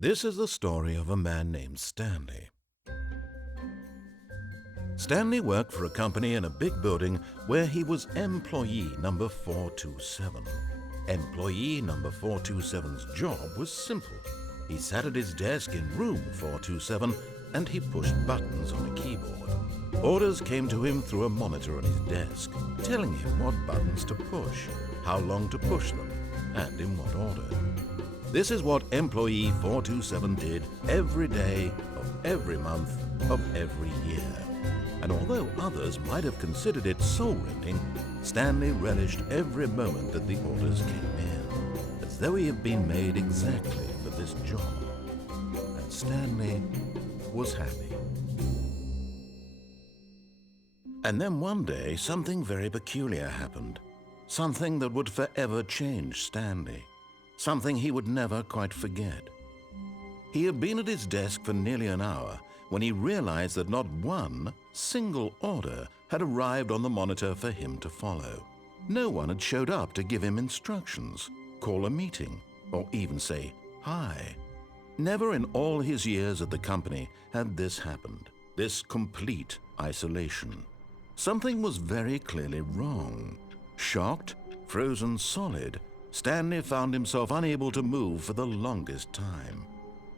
This is the story of a man named Stanley. Stanley worked for a company in a big building where he was employee number 427. Employee number 427's job was simple. He sat at his desk in room 427 and he pushed buttons on a keyboard. Orders came to him through a monitor on his desk, telling him what buttons to push, how long to push them, and in what order. This is what employee 427 did every day of every month of every year. And although others might have considered it soul-rending, Stanley relished every moment that the orders came in, as though he had been made exactly for this job. And Stanley was happy. And then one day, something very peculiar happened. Something that would forever change Stanley. Something he would never quite forget. He had been at his desk for nearly an hour when he realized that not one single order had arrived on the monitor for him to follow. No one had showed up to give him instructions, call a meeting, or even say hi. Never in all his years at the company had this happened, this complete isolation. Something was very clearly wrong. Shocked, frozen solid, Stanley found himself unable to move for the longest time.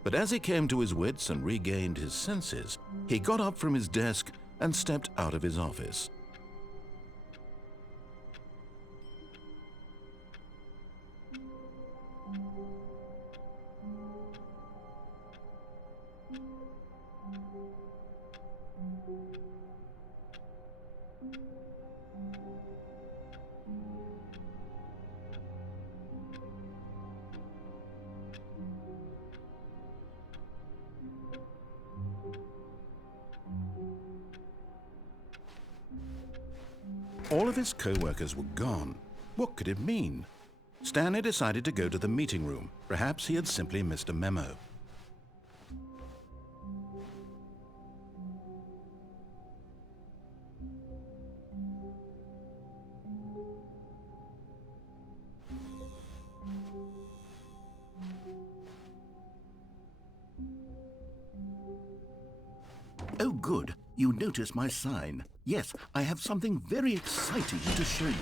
But as he came to his wits and regained his senses, he got up from his desk and stepped out of his office. All of his co-workers were gone. What could it mean? Stanley decided to go to the meeting room. Perhaps he had simply missed a memo. Oh, good. You noticed my sign. Yes, I have something very exciting to show you.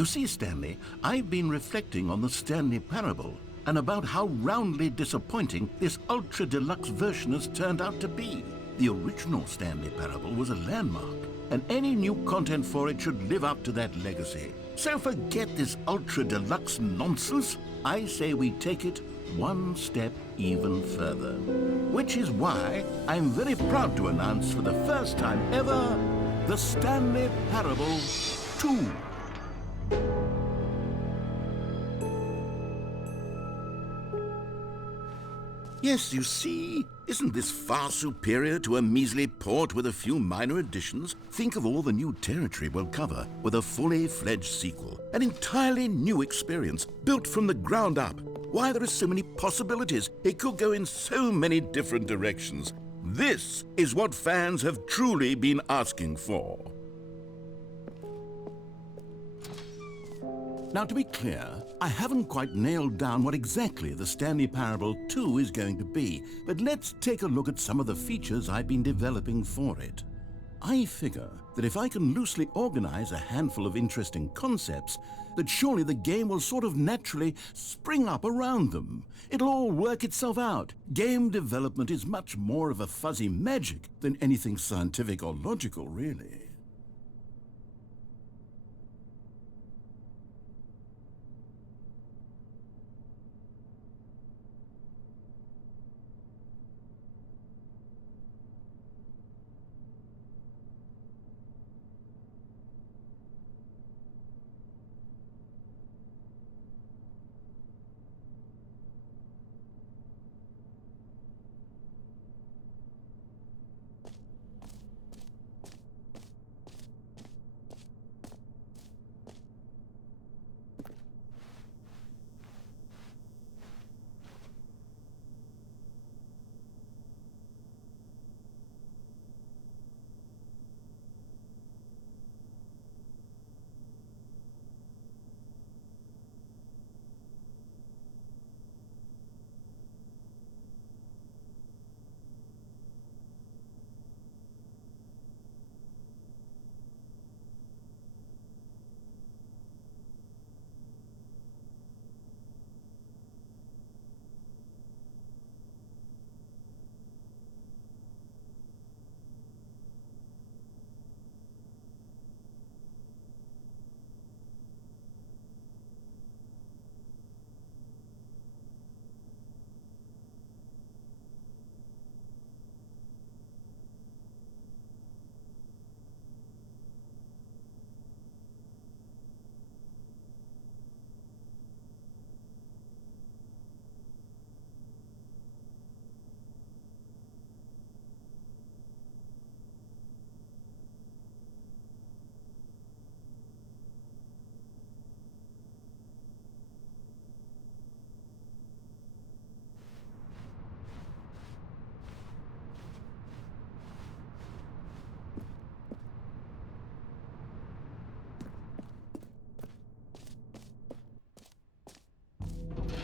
You see, Stanley, I've been reflecting on the Stanley Parable and about how roundly disappointing this ultra-deluxe version has turned out to be. The original Stanley Parable was a landmark, and any new content for it should live up to that legacy. So forget this ultra-deluxe nonsense. I say we take it one step even further. Which is why I'm very proud to announce for the first time ever, the Stanley Parable 2. Yes, you see, isn't this far superior to a measly port with a few minor additions? Think of all the new territory we'll cover with a fully fledged sequel. An entirely new experience, built from the ground up. Why, there are so many possibilities. It could go in so many different directions. This is what fans have truly been asking for. Now, to be clear, I haven't quite nailed down what exactly the Stanley Parable 2 is going to be, but let's take a look at some of the features I've been developing for it. I figure that if I can loosely organize a handful of interesting concepts, that surely the game will sort of naturally spring up around them. It'll all work itself out. Game development is much more of a fuzzy magic than anything scientific or logical, really.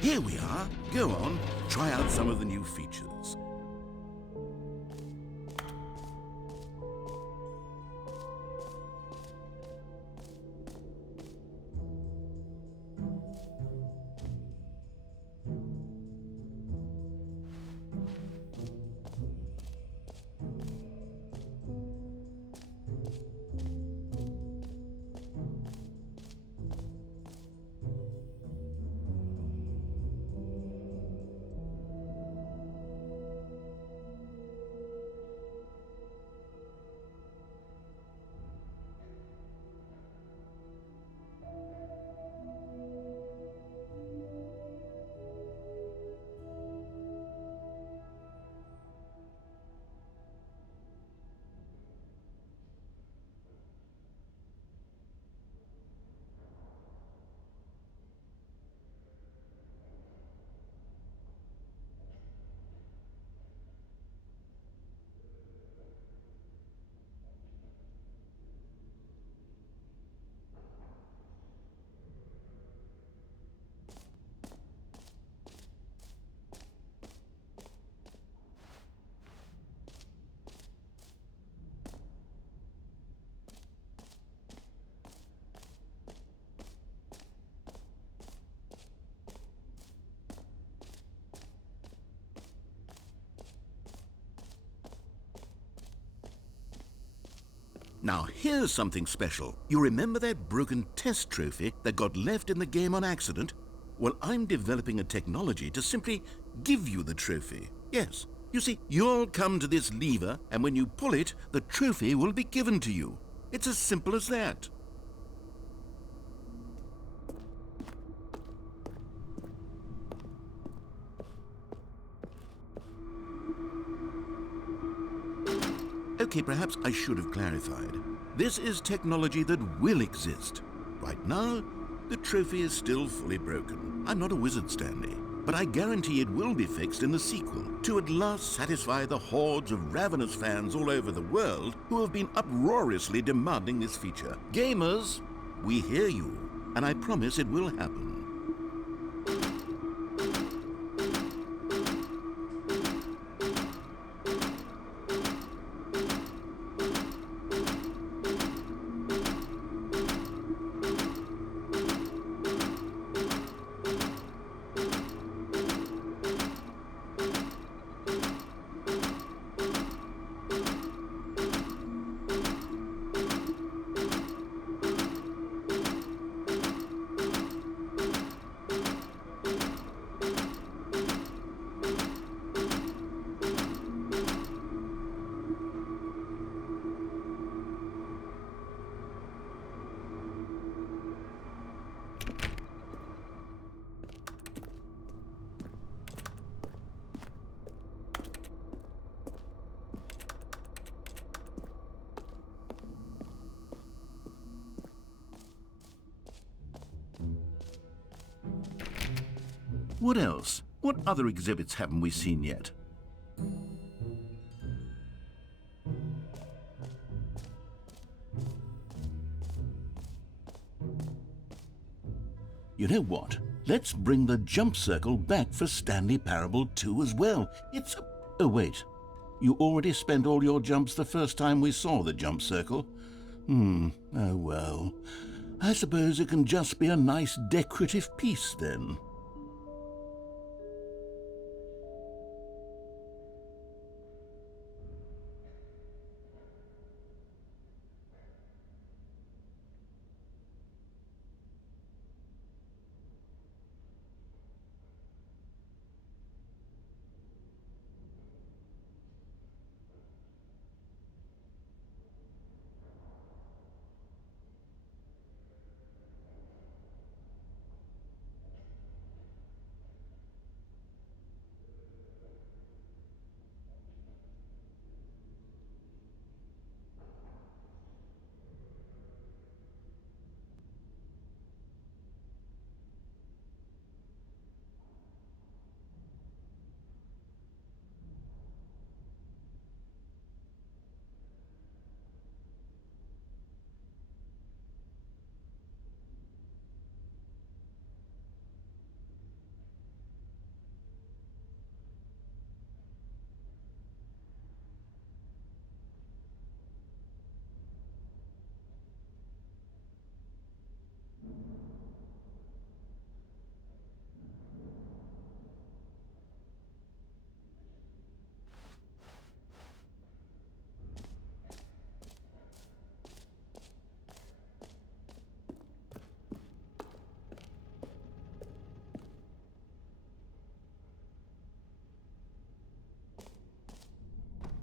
Here we are. Go on, try out some of the new features. Now here's something special. You remember that broken test trophy that got left in the game on accident? Well, I'm developing a technology to simply give you the trophy. Yes. You see, you'll come to this lever, and when you pull it, the trophy will be given to you. It's as simple as that. Okay, perhaps I should have clarified. This is technology that will exist. Right now, the trophy is still fully broken. I'm not a wizard, Stanley, but I guarantee it will be fixed in the sequel to at last satisfy the hordes of ravenous fans all over the world who have been uproariously demanding this feature. Gamers, we hear you, and I promise it will happen. What else? What other exhibits haven't we seen yet? You know what? Let's bring the jump circle back for Stanley Parable 2 as well. It's... Oh, wait. You already spent all your jumps the first time we saw the jump circle? Oh well. I suppose it can just be a nice decorative piece then.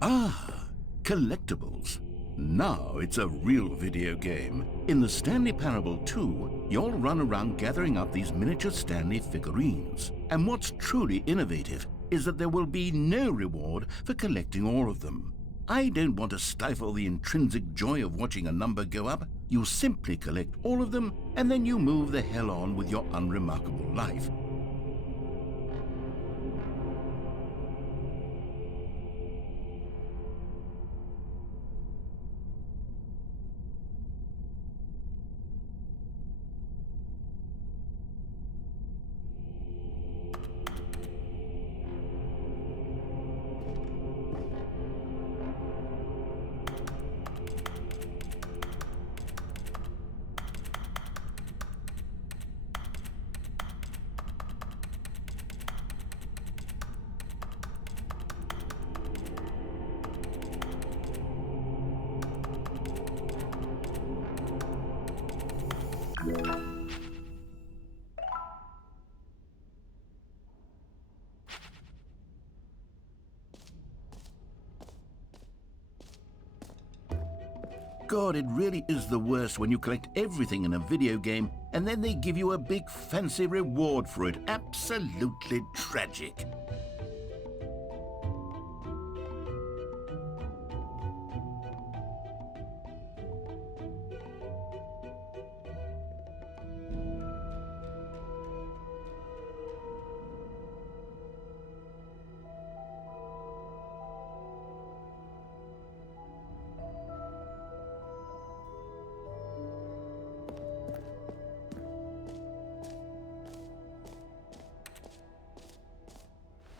Ah, collectibles. Now it's a real video game. In the Stanley Parable 2, you'll run around gathering up these miniature Stanley figurines. And what's truly innovative is that there will be no reward for collecting all of them. I don't want to stifle the intrinsic joy of watching a number go up. You simply collect all of them, and then you move the hell on with your unremarkable life. God, it really is the worst when you collect everything in a video game and then they give you a big fancy reward for it. Absolutely tragic.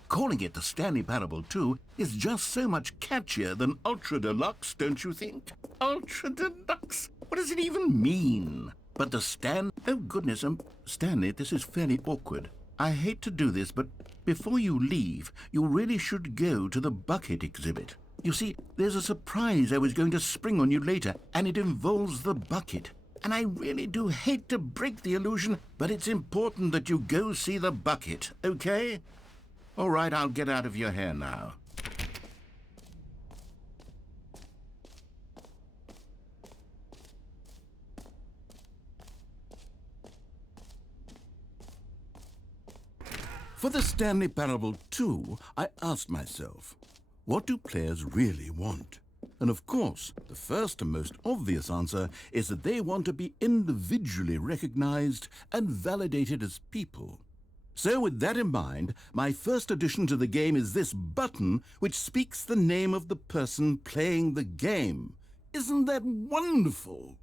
Calling it the Stanley Parable 2 is just so much catchier than Ultra Deluxe, don't you think? Ultra Deluxe? What does it even mean? But the Oh goodness, Stanley, this is fairly awkward. I hate to do this, but before you leave, you really should go to the bucket exhibit. You see, there's a surprise I was going to spring on you later, and it involves the bucket. And I really do hate to break the illusion, but it's important that you go see the bucket, okay? All right, I'll get out of your hair now. For the Stanley Parable 2, I asked myself, what do players really want? And of course, the first and most obvious answer is that they want to be individually recognized and validated as people. So with that in mind, my first addition to the game is this button which speaks the name of the person playing the game. Isn't that wonderful?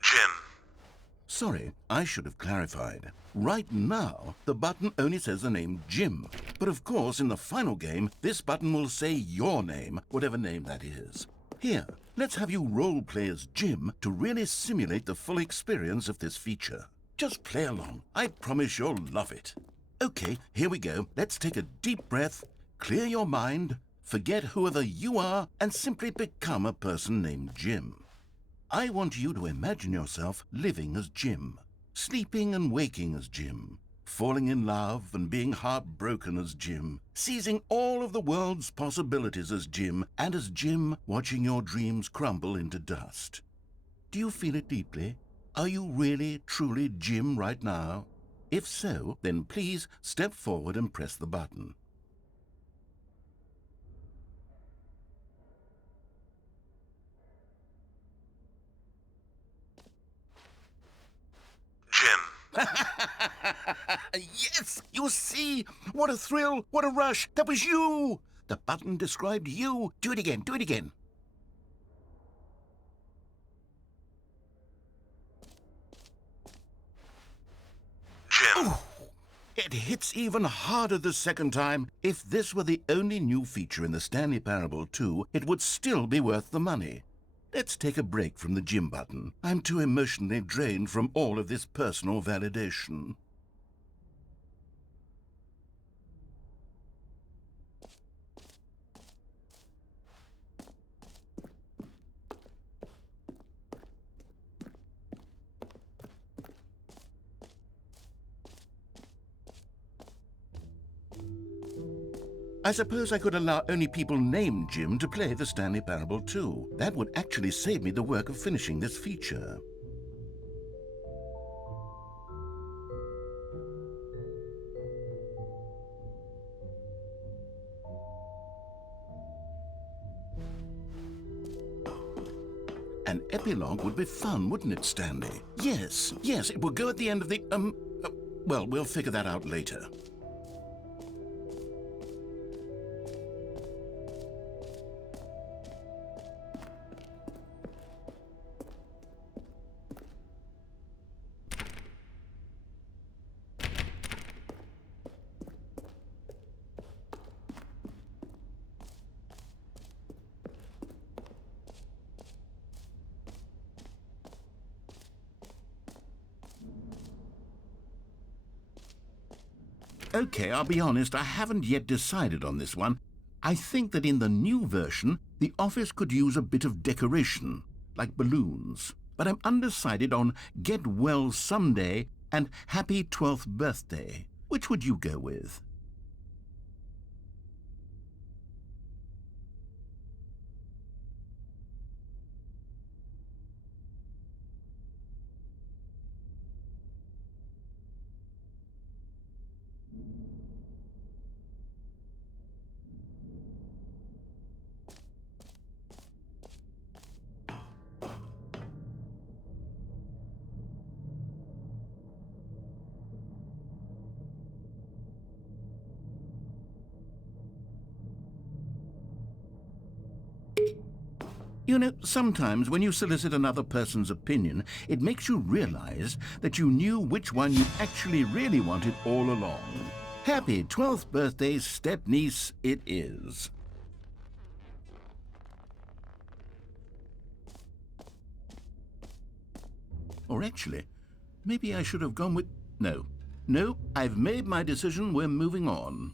Jim. Sorry, I should have clarified. Right now, the button only says the name Jim. But of course, in the final game, this button will say your name, whatever name that is. Here, let's have you role-play as Jim to really simulate the full experience of this feature. Just play along. I promise you'll love it. Okay, here we go. Let's take a deep breath, clear your mind, forget whoever you are, and simply become a person named Jim. I want you to imagine yourself living as Jim, sleeping and waking as Jim, falling in love and being heartbroken as Jim, seizing all of the world's possibilities as Jim, and as Jim watching your dreams crumble into dust. Do you feel it deeply? Are you really, truly Jim right now? If so, then please step forward and press the button. Jim. Yes, you see? What a thrill, what a rush. That was you. The button described you. Do it again, do it again. Jim. Ooh, it hits even harder the second time. If this were the only new feature in the Stanley Parable 2, it would still be worth the money. Let's take a break from the Jim button. I'm too emotionally drained from all of this personal validation. I suppose I could allow only people named Jim to play the Stanley Parable 2. That would actually save me the work of finishing this feature. An epilogue would be fun, wouldn't it, Stanley? Yes, it would go at the end of the, well, we'll figure that out later. Okay, I'll be honest, I haven't yet decided on this one. I think that in the new version, the office could use a bit of decoration, like balloons. But I'm undecided on get well someday and happy 12th birthday. Which would you go with? You know, sometimes when you solicit another person's opinion, it makes you realize that you knew which one you actually really wanted all along. Happy 12th birthday, step-niece, it is. Or actually, maybe I should have gone with... No. No, I've made my decision, we're moving on.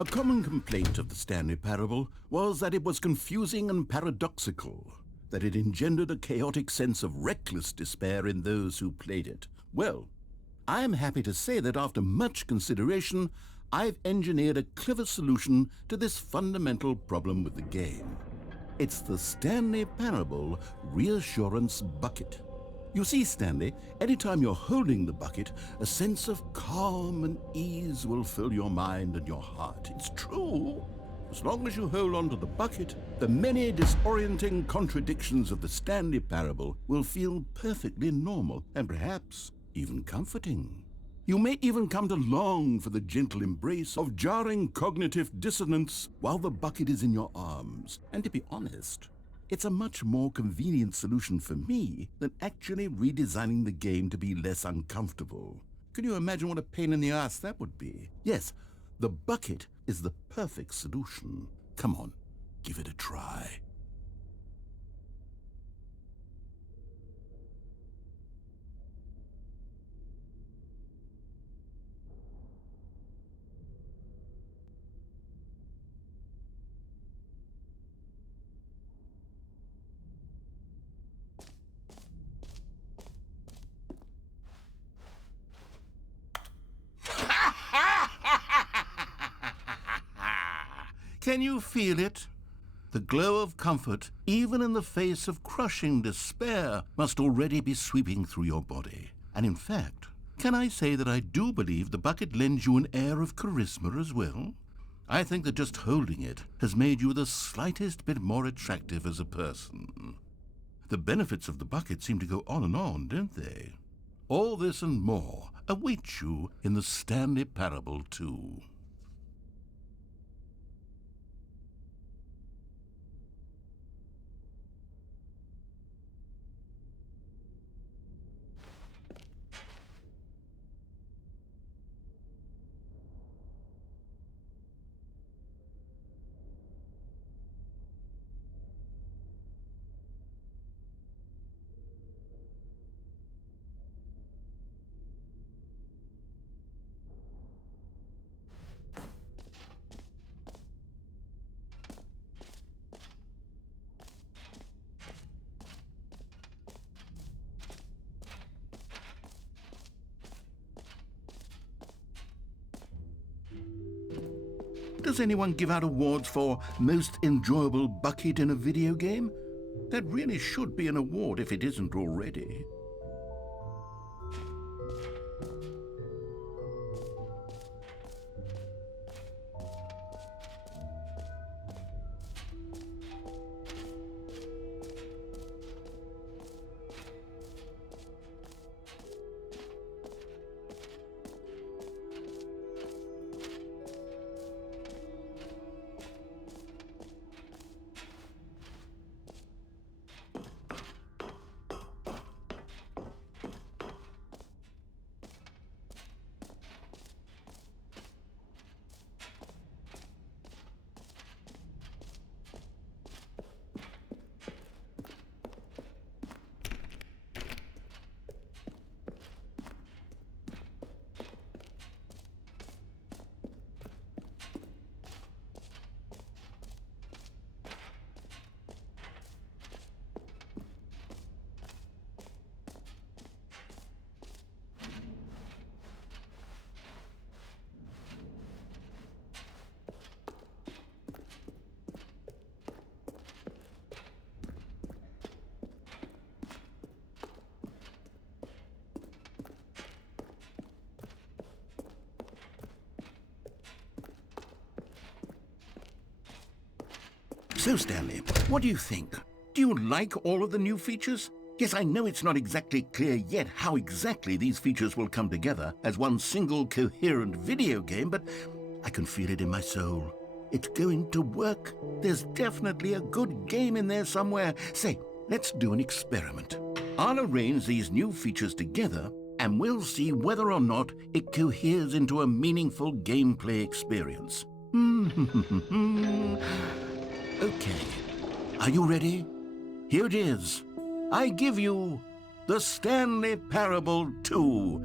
A common complaint of the Stanley Parable was that it was confusing and paradoxical, that it engendered a chaotic sense of reckless despair in those who played it. Well, I am happy to say that after much consideration, I've engineered a clever solution to this fundamental problem with the game. It's the Stanley Parable Reassurance Bucket. You see, Stanley, anytime you're holding the bucket, a sense of calm and ease will fill your mind and your heart. It's true. As long as you hold on to the bucket, the many disorienting contradictions of the Stanley Parable will feel perfectly normal and perhaps even comforting. You may even come to long for the gentle embrace of jarring cognitive dissonance while the bucket is in your arms. And to be honest, it's a much more convenient solution for me than actually redesigning the game to be less uncomfortable. Can you imagine what a pain in the ass that would be? Yes, the bucket is the perfect solution. Come on, give it a try. Can you feel it? The glow of comfort, even in the face of crushing despair, must already be sweeping through your body. And in fact, can I say that I do believe the bucket lends you an air of charisma as well? I think that just holding it has made you the slightest bit more attractive as a person. The benefits of the bucket seem to go on, don't they? All this and more await you in the Stanley Parable too. Does anyone give out awards for most enjoyable bucket in a video game? That really should be an award if it isn't already. So, Stanley, what do you think? Do you like all of the new features? Yes, I know it's not exactly clear yet how exactly these features will come together as one single coherent video game, but I can feel it in my soul. It's going to work. There's definitely a good game in there somewhere. Say, let's do an experiment. I'll arrange these new features together, and we'll see whether or not it coheres into a meaningful gameplay experience. Okay, are you ready? Here it is. I give you the Stanley Parable 2.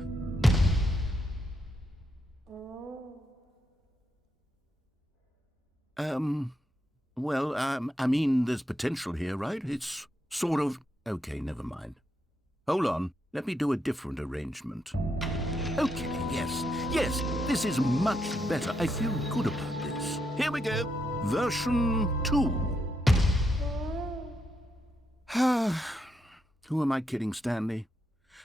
I mean, there's potential here, right? It's sort of... Okay, never mind. Hold on, let me do a different arrangement. Okay, yes, this is much better. I feel good about this. Here we go. Version 2. Who am I kidding, Stanley?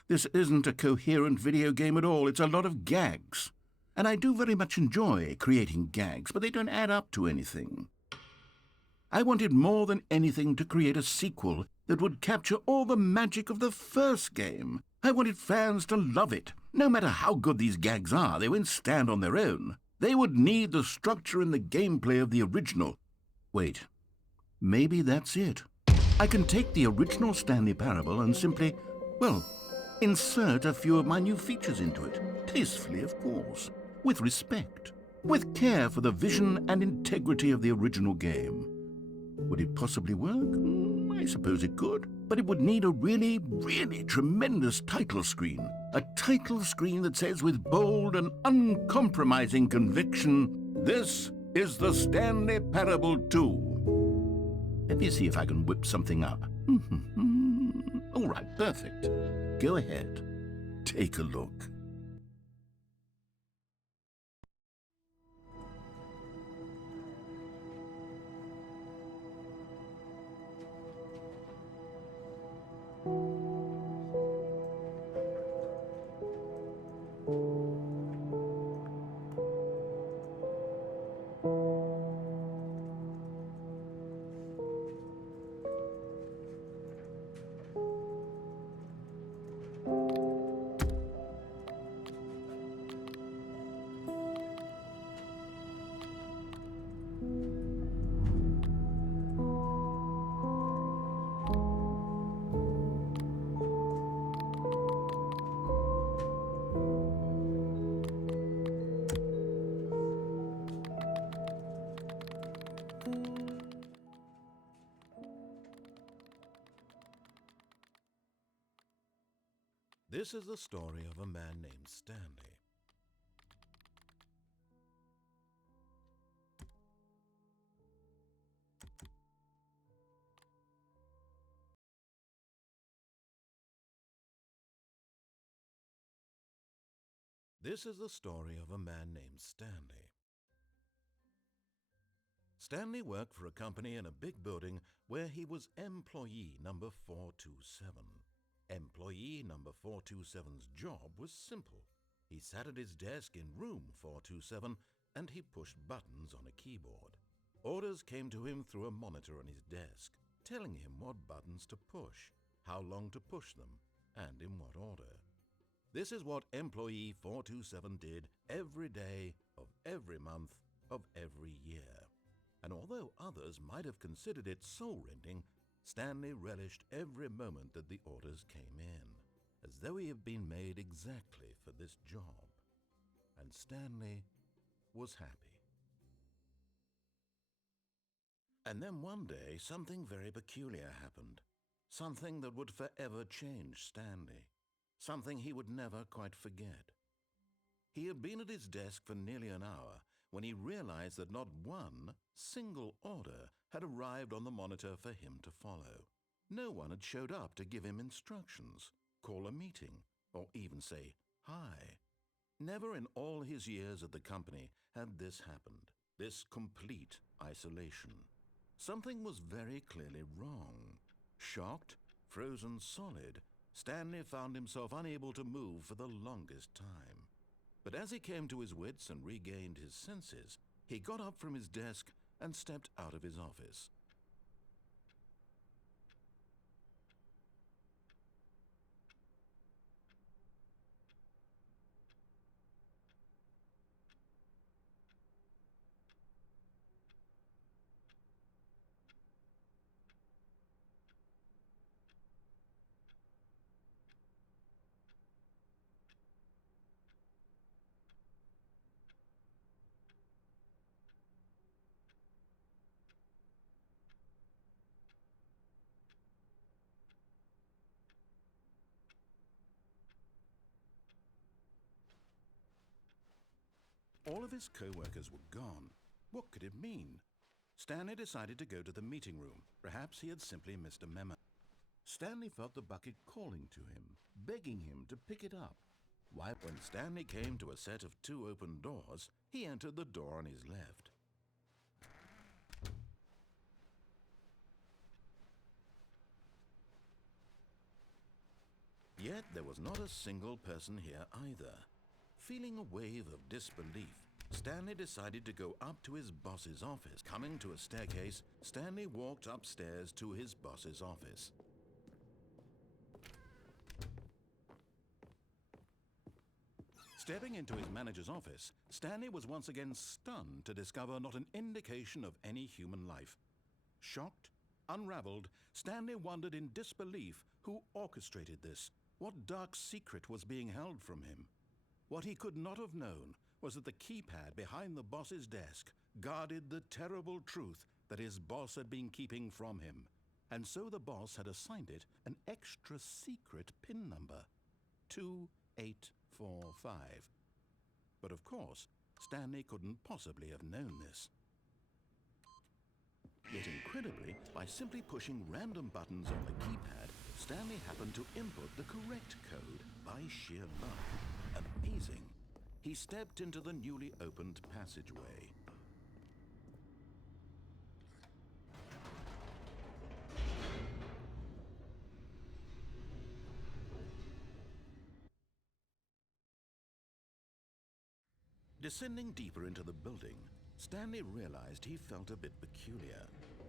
This isn't a coherent video game at all. It's a lot of gags. And I do very much enjoy creating gags, but they don't add up to anything. I wanted more than anything to create a sequel that would capture all the magic of the first game. I wanted fans to love it. No matter how good these gags are, they won't stand on their own. They would need the structure and the gameplay of the original. Wait, maybe that's it. I can take the original Stanley Parable and simply, well, insert a few of my new features into it. Tastefully, of course. With respect. With care for the vision and integrity of the original game. Would it possibly work? I suppose it could. But it would need a really, really tremendous title screen. A title screen that says with bold and uncompromising conviction, "This is the Stanley Parable 2." Let me see if I can whip something up. All right, perfect. Go ahead. Take a look. This is the story of a man named Stanley. This is the story of a man named Stanley. Stanley worked for a company in a big building where he was employee number 427. Employee number 427's job was simple. He sat at his desk in room 427 and he pushed buttons on a keyboard. Orders came to him through a monitor on his desk, telling him what buttons to push, how long to push them, and in what order. This is what employee 427 did every day of every month of every year. And although others might have considered it soul-rending, Stanley relished every moment that the orders came in, as though he had been made exactly for this job. And Stanley was happy. And then one day, something very peculiar happened. Something that would forever change Stanley. Something he would never quite forget. He had been at his desk for nearly an hour when he realized that not one single order had arrived on the monitor for him to follow. No one had showed up to give him instructions, call a meeting, or even say hi. Never in all his years at the company had this happened, this complete isolation. Something was very clearly wrong. Shocked, frozen solid, Stanley found himself unable to move for the longest time. But as he came to his wits and regained his senses, he got up from his desk and stepped out of his office. All of his co-workers were gone. What could it mean? Stanley decided to go to the meeting room. Perhaps he had simply missed a memo. Stanley felt the bucket calling to him, begging him to pick it up. When Stanley came to a set of 2 open doors, he entered the door on his left. Yet there was not a single person here either. Feeling a wave of disbelief, Stanley decided to go up to his boss's office. Coming to a staircase, Stanley walked upstairs to his boss's office. Stepping into his manager's office, Stanley was once again stunned to discover not an indication of any human life. Shocked, unraveled, Stanley wondered in disbelief who orchestrated this, what dark secret was being held from him. What he could not have known was that the keypad behind the boss's desk guarded the terrible truth that his boss had been keeping from him, and so the boss had assigned it an extra secret PIN number, 2845. But of course, Stanley couldn't possibly have known this. Yet incredibly, by simply pushing random buttons on the keypad, Stanley happened to input the correct code by sheer luck. Amazing. He stepped into the newly opened passageway. Descending deeper into the building, Stanley realized he felt a bit peculiar.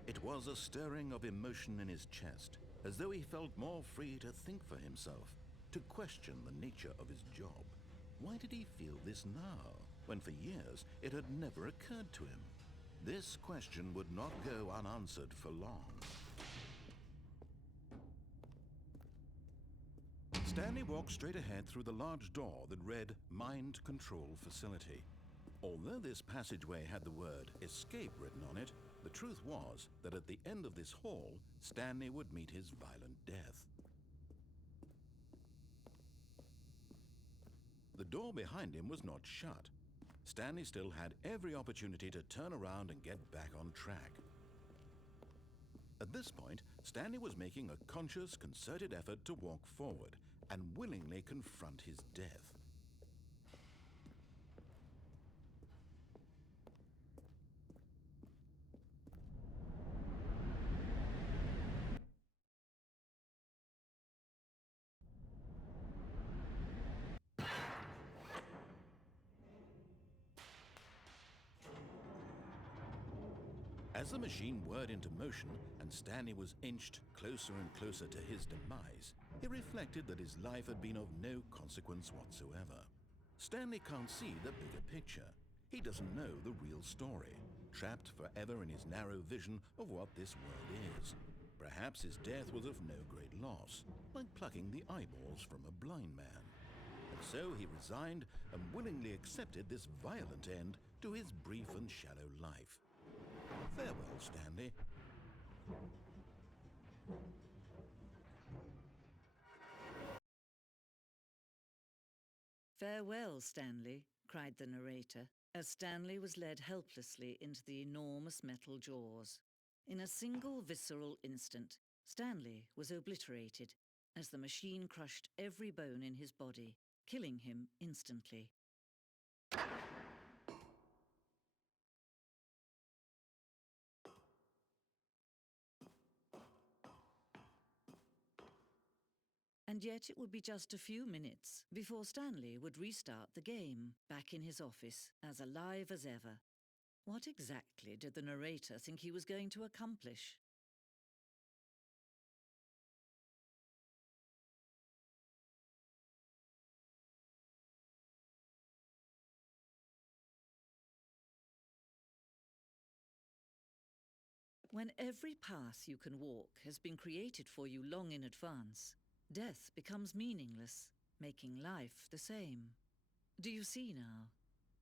It was a stirring of emotion in his chest, as though he felt more free to think for himself, to question the nature of his job. Why did he feel this now, when for years it had never occurred to him? This question would not go unanswered for long. Stanley walked straight ahead through the large door that read Mind Control Facility. Although this passageway had the word escape written on it, the truth was that at the end of this hall, Stanley would meet his violent death. The door behind him was not shut. Stanley still had every opportunity to turn around and get back on track. At this point, Stanley was making a conscious, concerted effort to walk forward and willingly confront his death. As the machine whirred into motion and Stanley was inched closer and closer to his demise, he reflected that his life had been of no consequence whatsoever. Stanley can't see the bigger picture. He doesn't know the real story, trapped forever in his narrow vision of what this world is. Perhaps his death was of no great loss, like plucking the eyeballs from a blind man. And so he resigned and willingly accepted this violent end to his brief and shallow life. Farewell, Stanley. "Farewell, Stanley," cried the narrator, as Stanley was led helplessly into the enormous metal jaws. In a single visceral instant, Stanley was obliterated as the machine crushed every bone in his body, killing him instantly. And yet it would be just a few minutes before Stanley would restart the game, back in his office, as alive as ever. What exactly did the narrator think he was going to accomplish? When every path you can walk has been created for you long in advance, death becomes meaningless, making life the same. Do you see now?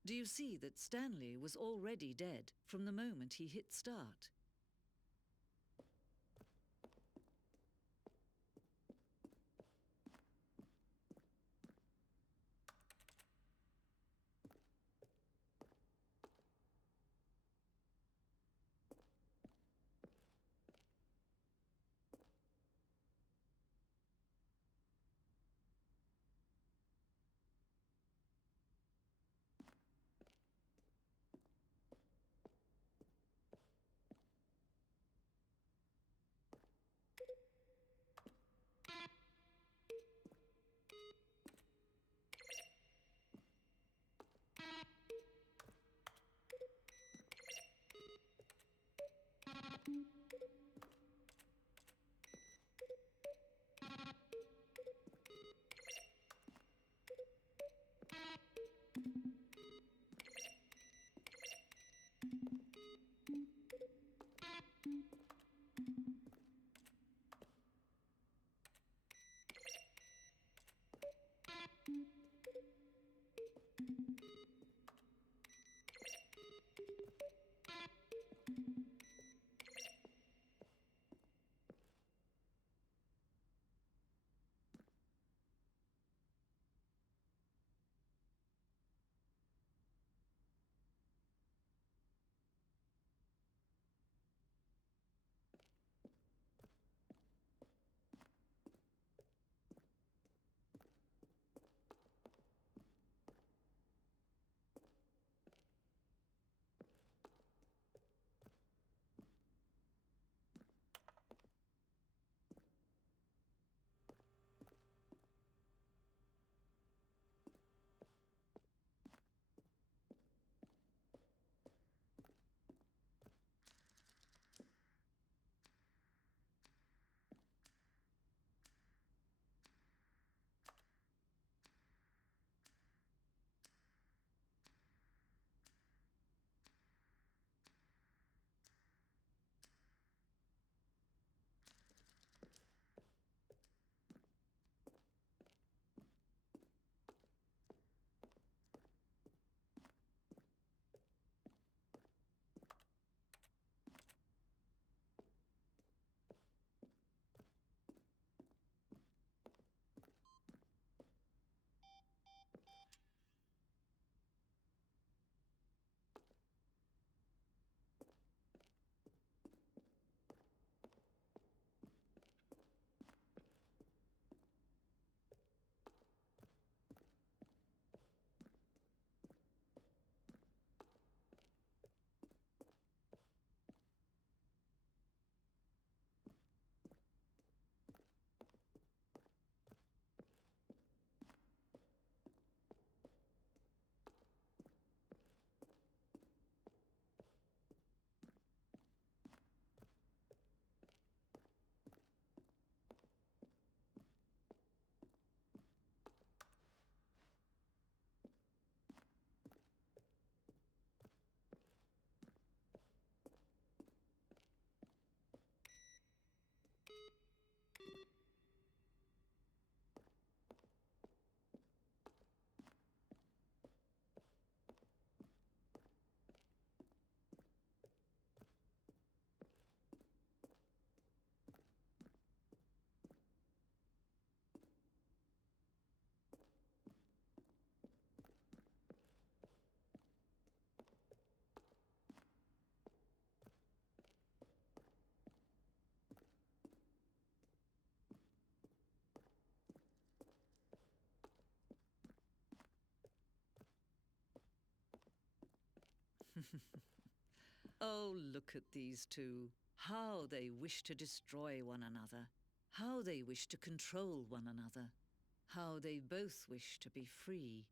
Do you see that Stanley was already dead from the moment he hit start? Oh, look at these two. How they wish to destroy one another. How they wish to control one another. How they both wish to be free.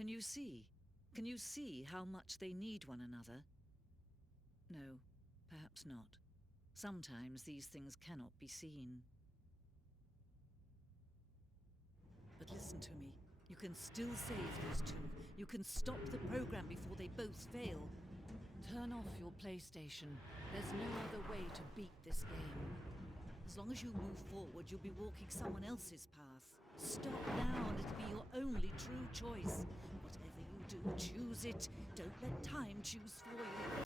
Can you see? Can you see how much they need one another? No, perhaps not. Sometimes these things cannot be seen. But listen to me. You can still save these two. You can stop the program before they both fail. Turn off your PlayStation. There's no other way to beat this game. As long as you move forward, you'll be walking someone else's path. Stop now and it'll be your only true choice. Whatever you do, choose it. Don't let time choose for you.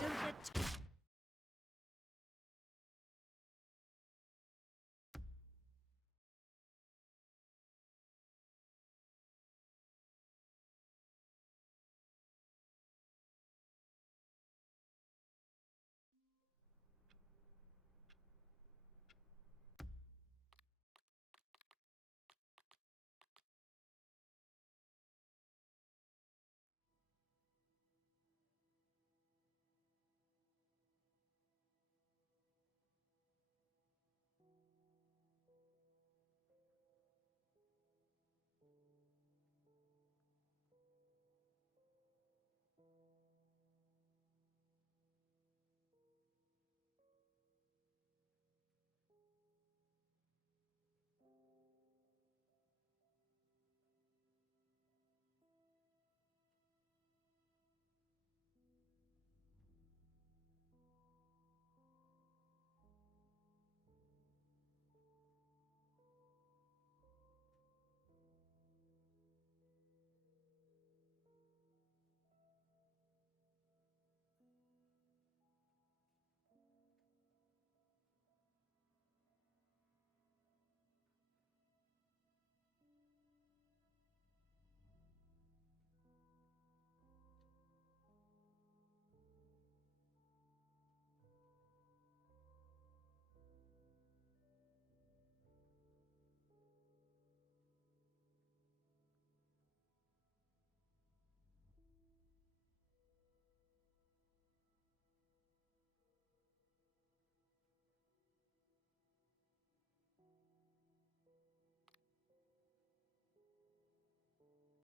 Don't let...